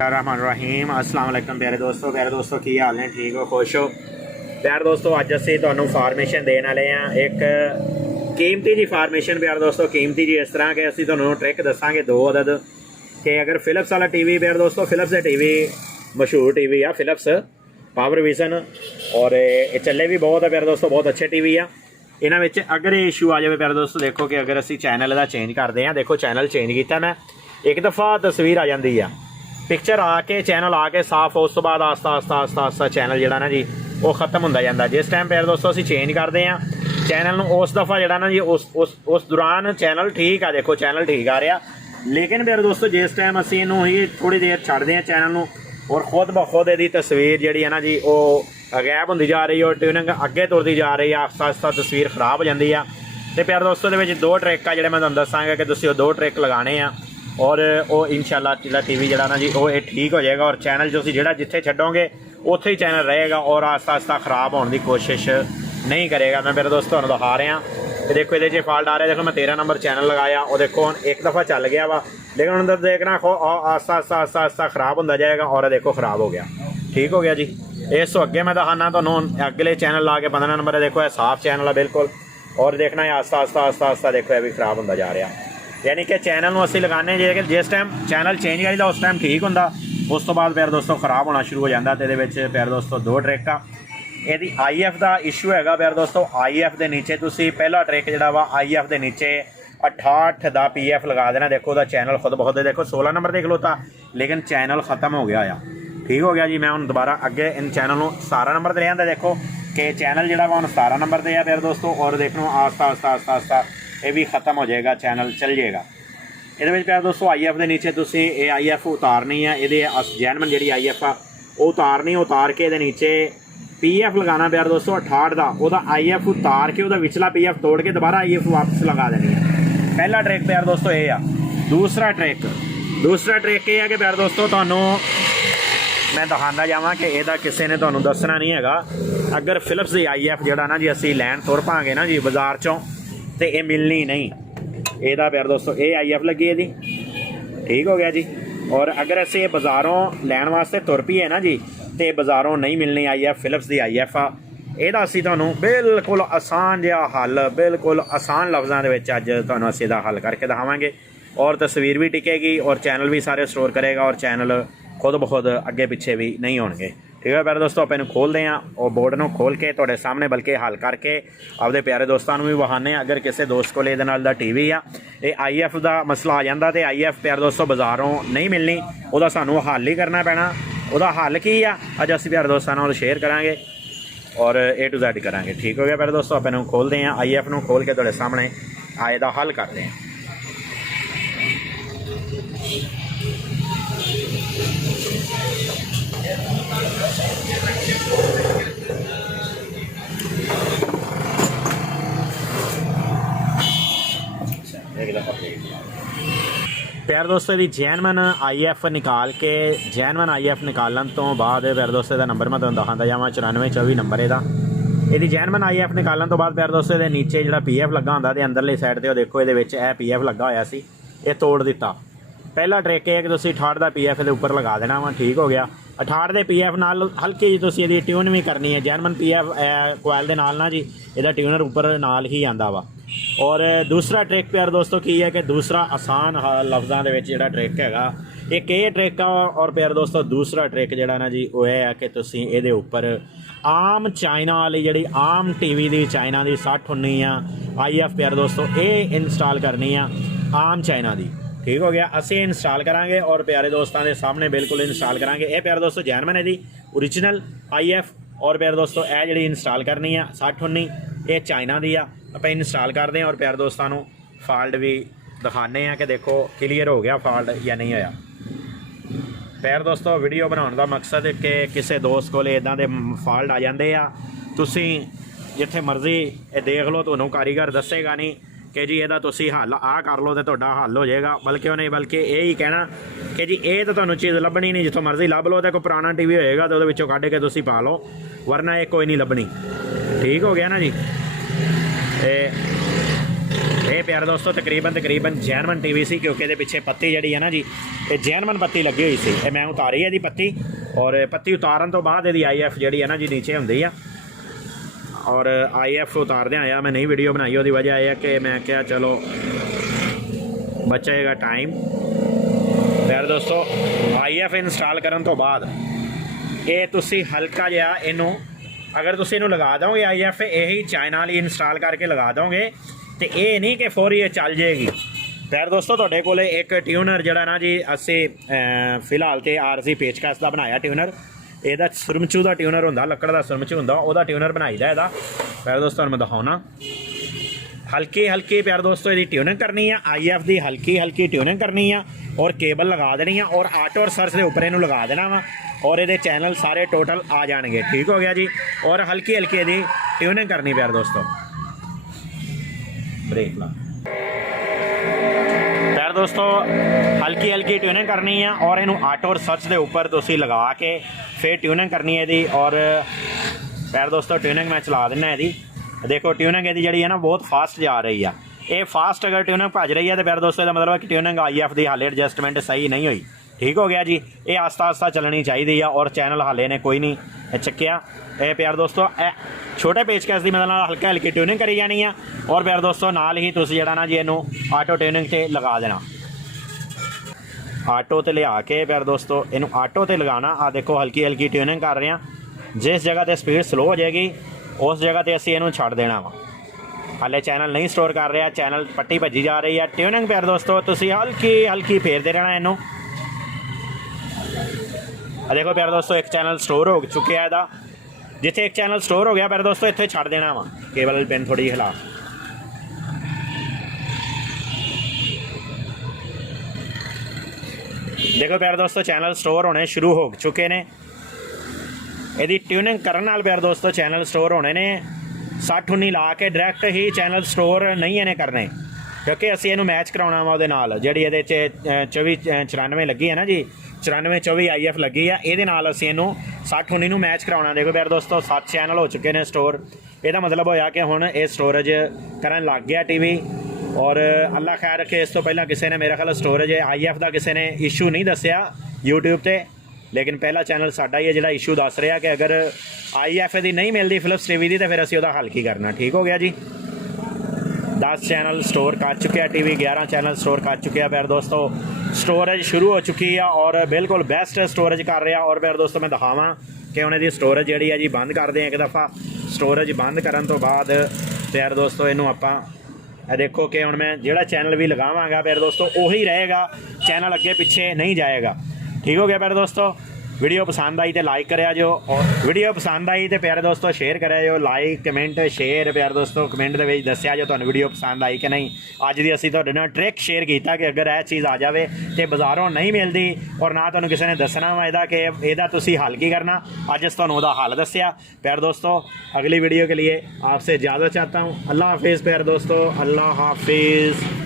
रहमान रहीम अस्सलाम वालेकुम प्यारे दोस्तों की हाल ने ठीक हो खुश हो प्यारे दोस्तों अज असीं तुहानूं फार्मेशन देने वाले हैं एक कीमती जी फार्मेशन प्यारे दोस्तों कीमती जी इस तरह के असीं तुहानूं ट्रिक दसांगे दो अदद कि अगर फिलिप्स वाला टीवी प्यारे दोस्तों फिलिप्स का टीवी मशहूर टीवी आ फिलिप्स पावर विजन और ये चले भी बहुत है प्यारे दोस्तों बहुत अच्छे टीवी आ इन्हां विच अगर ये इशू आ जाए प्यारे दोस्तों देखो कि अगर असीं चैनल का चेंज करते हैं देखो चैनल चेंज किया मैं एक दफ़ा तस्वीर आ जाती है पिक्चर आके चैनल आके साफ उस तो बाद आस्ता आस्ता आस्ता आस्ता चैनल जोड़ा ना जी वो खत्म होंदा जांदा जिस टाइम प्यारे दोस्तों असीं चेंज करते हैं चैनल नूं उस दफ़ा जोड़ा ना जी उस दौरान चैनल ठीक आ देखो चैनल ठीक आ रहा लेकिन प्यारे दोस्तों जिस टाइम असीं इनूं ही थोड़ी देर छड्डदे हैं चैनल नूं और खुद ब खुद इहदी तस्वीर जिहड़ी है ना जी वो गैप होंदी जा रही है और ट्यूनिंग अगे तुरदी जा रही है आस्ता आस्ता तस्वीर खराब हो जाती है तो प्यारे दोस्तों दे विच दो ट्रिक आ जिहड़े मैं तुहानूं दस्सांगा कि तुसीं दो ट्रिक लगाने आ और वो इंशाल्लाह जिहड़ा टीवी जड़ा ना जी वो ठीक हो जाएगा और चैनल जो जिहड़ा जिथे छड्डोगे उत्थे ही चैनल रहेगा और आस्ता आस्ता खराब होने की कोशिश नहीं करेगा। मैं मेरे दोस्तों तुहानूं दिखा रहा देखो ये फॉल्ट आ रहा है देखो मैं 13 नंबर चैनल लगाया और देखो हुण एक दफ़ा चल गया वा लेकिन अंदर देखना आस्ता आस्ता आस्ता आस्ता खराब होंदा जाएगा और देखो खराब हो गया ठीक हो गया जी। इस तो अगे मैं दिखाना तुहानूं अगले चैनल ला के 15 नंबर है देखो यह साफ चैनल है बिल्कुल और देखना है आस्ता आस्ता आस्ता आस्ता देखो यह भी खराब होंदा जा रहा यानी कि चैनल में असीं लगाने जे जिस टाइम चैनल चेंज करीदा उस टाइम ठीक होंदा उस तो बाद प्यारे दोस्तों खराब होना शुरू हो जाता तो ये प्यारे दोस्तों दो ट्रिक आ यदि IF का इशू है प्यारे दोस्तों IF के नीचे तुसीं पहला ट्रिक जोड़ा वा IF के नीचे 68 का PF लगा देना देखो वह चैनल खुद बहुत देखो 16 नंबर देख लो था लेकिन चैनल खत्म हो गया आ ठीक हो गया जी। मैं हूँ दोबारा अगे इन चैनल में 17 नंबर पर लिया देखो कि चैनल जोड़ा वा 17 नंबर पर है प्यारे दोस्तों और देखो आस्ता आस्ता आस्ता आस्ता ये भी ख़त्म हो जाएगा चैनल चल जाएगा। ये प्यारे दोस्तों IF के नीचे तुसीं ये IF उतारनी है ये जैनमन जी IF आ वो उतारनी उतार के ये नीचे PF लगाना प्यारे दोस्तों 68 का वह IF उतार के वह विचला PF तोड़ के दोबारा IF वापस लगा देनी है। पहला ट्रिक प्यारे दोस्तों ये आ। दूसरा ट्रिक ये है कि प्यारे दोस्तों तुहानूं मैं दिखाना जावां कि यदा किसी ने तुहानूं दसना नहीं हैगा अगर फिलिप्स की IF जोड़ा ना जी असीं लैन तुर पांगे ना जी बाजार चों तो ये मिलनी नहीं ਇਹਦਾ प्यार दोस्तों ये IF लगी है जी ठीक हो गया जी। और अगर असीं बाज़ारों लैन वास्ते तुर पईए ना जी तो बाज़ारों नहीं मिलनी IF फिलिप्स की IF आ ਇਹਦਾ ਅਸੀਂ ਤੁਹਾਨੂੰ बिल्कुल आसान जिहा हल बिल्कुल आसान लफ्ज़ों के विच अज तुहानूं असीं इहदा हल करके दिखावांगे और तस्वीर भी टिकेगी और चैनल भी सारे स्टोर करेगा और चैनल खुद ब खुद अगे पिछे भी नहीं होणगे ठीक है प्यारे दोस्तों। आप खोलते हैं और बोर्ड में खोल के तुहाडे सामने बल्कि हल करके आपदे प्यारे दोस्तों भी वहाने अगर किसी दोस्त को ये टीवी आ ये IF का मसला आ जाता तो IF प्यारे दोस्तों बाज़ारों नहीं मिलनी वह सानू हल ही करना पैना वह हल की आ अज असीं प्यारे दोस्तों शेयर करांगे और A to Z करांगे ठीक हो गया प्यारे दोस्तों। आप खोलते हैं IF को खोल के तुहाडे सामने आए का हल करते हैं। प्यारे दोस्तों यदि जैनमन IF निकाल के जैनमन IF निकालन तो बाद प्यारे दोस्तों का नंबर मैं तुहानूं दिखांदा जावां 9424 नंबर ਇਹਦਾ यदि जैनमन IF निकालन तो बाद प्यारे दोस्तों ये नीचे जो PF लगा होंदा ते अंदरली साइड ते देखो ये PF लगा होया सी ये तोड़ दिता। पहला ट्रिक है कि तुसीं 68 का PF ये उपर लगा देना वा ठीक हो गया। 68 के PF नाल हल्की जी तुसीं इहदी ट्यून भी करनी है जैनमन PF कोयल दे नाल ना जी इहदा ट्यूनर उपर नाल ही आंदा वा। और दूसरा ट्रिक प्यारे दोस्तों की है कि दूसरा आसान लफ्ज़ों के जो ट्रिक हैगा एक ये ट्रिक आ और प्यारे दोस्तों दूसरा ट्रिक जोड़ा ना जी वो है कि तुसीं इहदे उपर आम चाइना वाली जी आम टीवी की चाइना की 60 होनी आ IF प्यारे दोस्तों ये इंस्टॉल करनी आ आम चाइना की ठीक हो गया। असीं इंस्टॉल करांगे और प्यारे दोस्तों के सामने बिल्कुल इंस्टॉल करांगे। ये प्यारे दोस्तों जैनमन है ओरिजिनल IF और प्यारे दोस्तों यह जी इंस्टॉल करनी है 60 होनी ये चाइना की आ आप इंस्टॉल करते हैं और प्यारे दोस्तों फॉल्ट भी दिखाने हैं कि देखो क्लीयर हो गया फॉल्ट या नहीं होया। प्यारे दोस्तों वीडियो बनाने का मकसद है कि किसी दोस्त को इदां दे फॉल्ट आ जाते हैं तुसीं जिथे मर्जी देख लो तुहानूं कारीगर दसेगा नहीं कि जी ਇਹਦਾ ਤੁਸੀਂ हल आ कर लो तो ਤੁਹਾਡਾ हल हो जाएगा बल्कि नहीं बल्कि यही कहना कि जी ये तो ਤੁਹਾਨੂੰ चीज़ ਲੱਭਣੀ नहीं जितों मर्जी ਲੱਭ लो तो कोई पुराना टीवी होएगा तो वो ਕੱਢ के ਤੁਸੀਂ पा लो वरना ये कोई नहीं ਲੱਭਣੀ ठीक हो गया ना जी। ਇਹ ਪਿਆਰੇ ਦੋਸਤੋ ਤਕਰੀਬਨ ਜੈਨਮਨ ਟੀਵੀ ਸੀ, ਕਿਉਂਕਿ ਇਹਦੇ ਪਿੱਛੇ ਪੱਤੀ ਜਿਹੜੀ ਹੈ ਨਾ ਜੀ, ਇਹ ਜੈਨਮਨ ਪੱਤੀ ਲੱਗੀ ਹੋਈ ਸੀ। ਇਹ ਮੈਂ ਉਤਾਰੀ ਹੈ ਇਹਦੀ ਪੱਤੀ, ਔਰ ਪੱਤੀ ਉਤਾਰਨ ਤੋਂ ਬਾਅਦ ਇਹਦੀ IF ਜਿਹੜੀ ਹੈ ਨਾ ਜੀ ਨੀਚੇ ਹੁੰਦੀ ਆ, ਔਰ IF ਉਤਾਰਦਿਆਂ ਆਇਆ ਮੈਂ ਨਹੀਂ ਵੀਡੀਓ ਬਣਾਈ। ਉਹਦੀ ਵਜ੍ਹਾ ਇਹ ਹੈ ਕਿ ਮੈਂ ਕਿਹਾ ਚਲੋ ਬਚੇਗਾ ਟਾਈਮ। ਪਿਆਰੇ ਦੋਸਤੋ IF ਇੰਸਟਾਲ ਕਰਨ ਤੋਂ ਬਾਅਦ ਇਹ ਤੁਸੀਂ ਹਲਕਾ ਜਿਹਾ ਇਹਨੂੰ, ਅਗਰ ਤੁਸੀਂ ਇਹਨੂੰ ਲਗਾ ਦੋਗੇ IF ਇਹੀ ਚਾਈਨਾ ਵਾਲੀ ਇੰਸਟਾਲ ਕਰਕੇ ਲਗਾ ਦੋਗੇ, ਤੇ ਇਹ ਨਹੀਂ ਕਿ ਫੌਰੀ ਇਹ ਚੱਲ ਜਾਏਗੀ। ਪਿਆਰੇ ਦੋਸਤੋ ਤੁਹਾਡੇ ਕੋਲ ਇੱਕ ਟਿਊਨਰ ਜਿਹੜਾ ਨਾ ਜੀ, ਅਸੀਂ ਫਿਲਹਾਲ ਤੇ RC ਪੇਚਕਸ ਦਾ ਬਣਾਇਆ ਟਿਊਨਰ। ਇਹਦਾ ਸੁਰਮਚੂ ਦਾ ਟਿਊਨਰ ਹੁੰਦਾ, ਲੱਕੜ ਦਾ ਸੁਰਮਚੂ ਹੁੰਦਾ, ਉਹਦਾ ਟਿਊਨਰ ਬਣਾਈਦਾ ਇਹਦਾ। ਪਿਆਰੇ ਦੋਸਤੋ ਤੁਹਾਨੂੰ ਮੈਂ ਦਿਖਾਉਣਾ, ਹਲਕੀ ਪਿਆਰੇ ਦੋਸਤੋ ਇਹਦੀ ਟਿਊਨਿੰਗ ਕਰਨੀ ਆ, IF ਦੀ ਹਲਕੀ ਟਿਊਨਿੰਗ ਕਰਨੀ ਆ, ਔਰ ਕੇਬਲ ਲਗਾ ਦੇਣੀ ਆ, ਔਰ ਆਟੋ ਔਰ ਸਰਚ ਦੇ ਉੱਪਰ ਇਹਨੂੰ ਲਗਾ ਦੇਣਾ ਵਾ, ਔਰ ਇਹਦੇ ਚੈਨਲ ਸਾਰੇ ਟੋਟਲ ਆ ਜਾਣਗੇ। ਠੀਕ ਹੋ ਗਿਆ ਜੀ। ਔਰ ਹਲਕੀ ਇਹਦੀ ਟਿਊਨਿੰਗ ਕਰਨੀ ਪਿਆਰੇ ਦੋਸਤੋ। ब्रेक ला ਪਿਆਰੇ ਦੋਸਤੋ ਹਲਕੀ ਟਿਊਨਿੰਗ ਕਰਨੀ ਆ, ਔਰ ਇਹਨੂੰ ਆਟੋ ਔਰ ਸਰਚ ਦੇ ਉੱਪਰ ਤੁਸੀਂ ਲਗਾ ਕੇ ਫਿਰ ਟਿਊਨਿੰਗ ਕਰਨੀ ਹੈ ਇਹਦੀ। ਔਰ ਪਿਆਰੇ ਦੋਸਤੋ ਟਿਊਨਿੰਗ ਮੈਂ ਚਲਾ ਦਿੰਦਾ ਇਹਦੀ। ਦੇਖੋ ਟਿਊਨਿੰਗ ਇਹਦੀ ਜਿਹੜੀ ਹੈ ਨਾ ਬਹੁਤ ਫਾਸਟ ਜਾ ਰਹੀ ਆ। ਇਹ ਫਾਸਟ ਅਗਰ ਟਿਊਨਿੰਗ ਭੱਜ ਰਹੀ ਹੈ ਤਾਂ ਪਿਆਰੇ ਦੋਸਤੋ ਇਹਦਾ ਮਤਲਬ ਹੈ ਕਿ ਟਿਊਨਿੰਗ IF ਦੀ ਹਾਲੇ ਐਡਜਸਟਮੈਂਟ ਸਹੀ ਨਹੀਂ ਹੋਈ। ਠੀਕ ਹੋ ਗਿਆ ਜੀ। ਇਹ ਆਸਤਾ ਚੱਲਣੀ ਚਾਹੀਦੀ ਆ, ਔਰ ਚੈਨਲ ਹਾਲੇ ਨੇ ਕੋਈ ਨਹੀਂ ਚੱਕਿਆ। ਇਹ ਪਿਆਰੇ ਦੋਸਤੋ ਇਹ ਛੋਟੇ ਪੇਚਕਸ ਦੀ ਮਦਦ ਨਾਲ ਹਲਕੀ ਟਿਊਨਿੰਗ ਕਰੀ ਜਾਣੀ ਆ, ਔਰ ਪਿਆਰੇ ਦੋਸਤੋ ਨਾਲ ਹੀ ਤੁਸੀਂ ਜਿਹੜਾ ਨਾ ਜੀ ਇਹਨੂੰ ਆਟੋ ਟਿਊਨਿੰਗ 'ਤੇ ਲਗਾ ਦੇਣਾ। ਆਟੋ 'ਤੇ ਲਿਆ ਕੇ ਪਿਆਰੇ ਦੋਸਤੋ ਇਹਨੂੰ ਆਟੋ 'ਤੇ ਲਗਾਉਣਾ। ਆ ਦੇਖੋ ਹਲਕੀ ਟਿਊਨਿੰਗ ਕਰ ਰਹੇ ਹਾਂ। ਜਿਸ ਜਗ੍ਹਾ 'ਤੇ ਸਪੀਡ ਸਲੋ ਹੋ ਜਾਏਗੀ ਉਸ ਜਗ੍ਹਾ 'ਤੇ ਅਸੀਂ ਇਹਨੂੰ ਛੱਡ ਦੇਣਾ ਵਾ। ਹਾਲੇ ਚੈਨਲ ਨਹੀਂ ਸਟੋਰ ਕਰ ਰਿਹਾ, ਚੈਨਲ ਪੱਟੀ ਭੱਜੀ ਜਾ ਰਹੀ ਹੈ। ਟਿਊਨਿੰਗ ਪਿਆਰੇ ਦੋਸਤੋ ਤੁਸੀਂ ਹਲਕੀ ਫੇਰਦੇ ਰਹਿਣਾ ਇਹਨੂੰ। ਆ ਦੇਖੋ ਪਿਆਰੇ ਦੋਸਤੋ ਇੱਕ ਚੈਨਲ ਸਟੋਰ ਹੋ ਚੁੱਕਿਆ ਇਹਦਾ। ਜਿੱਥੇ ਇੱਕ ਚੈਨਲ ਸਟੋਰ ਹੋ ਗਿਆ ਪਿਆਰੇ ਦੋਸਤੋ ਇੱਥੇ ਛੱਡ ਦੇਣਾ ਵਾ। ਕੇਬਲ ਵਾਲੀ ਪਿੰਨ ਥੋੜੀ ਜਿਹੀ ਹਿਲਾ। ਦੇਖੋ ਪਿਆਰੇ ਦੋਸਤੋ ਚੈਨਲ ਸਟੋਰ ਹੋਣੇ ਸ਼ੁਰੂ ਹੋ ਚੁੱਕੇ ਨੇ। ਇਹਦੀ ਟਿਊਨਿੰਗ ਕਰਨ ਨਾਲ ਪਿਆਰੇ ਦੋਸਤੋ ਚੈਨਲ ਸਟੋਰ ਹੋਣੇ ਨੇ। 60-19 ਲਾ ਕੇ ਡਾਇਰੈਕਟ ਹੀ ਚੈਨਲ ਸਟੋਰ ਨਹੀਂ ਇਹਨੇ ਕਰਨੇ, ਕਿਉਂਕਿ ਅਸੀਂ ਇਹਨੂੰ ਮੈਚ ਕਰਾਉਣਾ ਵਾ ਉਹਦੇ ਨਾਲ ਜਿਹੜੀ ਇਹਦੇ 'ਚ 94 ਲੱਗੀ ਹੈ ਨਾ ਜੀ, 94-24 IF ਲੱਗੀ ਆ। ਇਹਦੇ ਨਾਲ ਅਸੀਂ ਇਹਨੂੰ 60-19 ਨੂੰ ਮੈਚ ਕਰਾਉਣਾ। ਦੇਖੋ ਪਿਆਰੇ ਦੋਸਤੋ 7 ਚੈਨਲ ਹੋ ਚੁੱਕੇ ਨੇ ਸਟੋਰ। ਇਹਦਾ ਮਤਲਬ ਹੋਇਆ ਕਿ ਹੁਣ ਇਹ ਸਟੋਰੇਜ ਕਰਨ ਲੱਗ ਗਿਆ TV। ਔਰ ਅੱਲਾ ਖੈਰ ਰੱਖੇ, ਇਸ ਤੋਂ ਪਹਿਲਾਂ ਕਿਸੇ ਨੇ ਮੇਰਾ ਖਿਆਲ ਸਟੋਰੇਜ IF ਦਾ ਕਿਸੇ ਨੇ ਇਸ਼ੂ ਨਹੀਂ ਦੱਸਿਆ YouTube 'ਤੇ, ਲੇਕਿਨ ਪਹਿਲਾ ਚੈਨਲ ਸਾਡਾ ਹੀ ਹੈ ਜਿਹੜਾ ਇਸ਼ੂ ਦੱਸ ਰਿਹਾ ਕਿ ਅਗਰ IF ਦੀ ਨਹੀਂ ਮਿਲਦੀ ਫਿਲਿਪਸ TV ਦੀ, ਤਾਂ ਫਿਰ ਅਸੀਂ ਉਹਦਾ ਹੱਲ ਕੀ ਕਰਨਾ। ਠੀਕ ਹੋ ਗਿਆ ਜੀ। 10 ਚੈਨਲ ਸਟੋਰ ਕਰ ਚੁੱਕਿਆ TV, 11 ਚੈਨਲ ਸਟੋਰ ਕਰ ਚੁੱਕਿਆ ਪਿਆਰੇ ਦੋਸਤੋ। ਸਟੋਰੇਜ ਸ਼ੁਰੂ ਹੋ ਚੁੱਕੀ ਆ ਔਰ ਬਿਲਕੁਲ ਬੈਸਟ ਸਟੋਰੇਜ ਕਰ ਰਿਹਾ। ਔਰ ਪਿਆਰੇ ਦੋਸਤੋ ਮੈਂ ਦਿਖਾਵਾਂ ਕਿ ਹੁਣ ਇਹਦੀ ਸਟੋਰੇਜ ਜਿਹੜੀ ਹੈ ਜੀ ਬੰਦ ਕਰਦੇ ਹਾਂ ਇੱਕ ਦਫਾ। ਸਟੋਰੇਜ ਬੰਦ ਕਰਨ ਤੋਂ ਬਾਅਦ ਪਿਆਰੇ ਦੋਸਤੋ ਇਹਨੂੰ ਆਪਾਂ ਇਹ ਦੇਖੋ ਕਿ ਹੁਣ ਮੈਂ ਜਿਹੜਾ ਚੈਨਲ ਵੀ ਲਗਾਵਾਂਗਾ ਪਿਆਰੇ ਦੋਸਤੋ ਉਹੀ ਰਹੇਗਾ, ਚੈਨਲ ਅੱਗੇ ਪਿੱਛੇ ਨਹੀਂ ਜਾਏਗਾ। ਠੀਕ ਹੋ ਗਿਆ ਪਿਆਰੇ ਦੋਸਤੋ। ਵੀਡੀਓ ਪਸੰਦ ਆਈ ਤੇ ਲਾਈਕ ਕਰਿਆ ਜੋ, ਔਰ ਵੀਡੀਓ ਪਸੰਦ ਆਈ ਤੇ ਪਿਆਰੇ ਦੋਸਤੋ ਸ਼ੇਅਰ ਕਰਿਆ ਜੋ। ਲਾਈਕ ਕਮੈਂਟ ਸ਼ੇਅਰ ਪਿਆਰੇ ਦੋਸਤੋ ਕਮੈਂਟ ਦੇ ਵਿੱਚ ਦੱਸਿਆ ਜੋ ਤੁਹਾਨੂੰ ਵੀਡੀਓ ਪਸੰਦ ਆਈ ਕਿ ਨਹੀਂ। ਅੱਜ ਦੀ ਅਸੀਂ ਤੁਹਾਡੇ ਨਾਲ ਟ੍ਰਿਕ ਸ਼ੇਅਰ ਕੀਤਾ ਕਿ ਅਗਰ ਇਹ ਚੀਜ਼ ਆ ਜਾਵੇ ਤੇ ਬਾਜ਼ਾਰੋਂ ਨਹੀਂ ਮਿਲਦੀ ਔਰ ਨਾ ਤੁਹਾਨੂੰ ਕਿਸੇ ਨੇ ਦੱਸਣਾ ਵਾ ਇਹਦਾ ਕਿ ਇਹਦਾ ਤੁਸੀਂ ਹੱਲ ਕੀ ਕਰਨਾ, ਅੱਜ ਅਸੀਂ ਤੁਹਾਨੂੰ ਉਹਦਾ ਹੱਲ ਦੱਸਿਆ। प्यारे दोस्तों अगली वीडियो के लिए आपसे इजाज़त चाहता हूँ। अल्लाह हाफिज़ प्यारे दोस्तों, अल्लाह हाफिज़।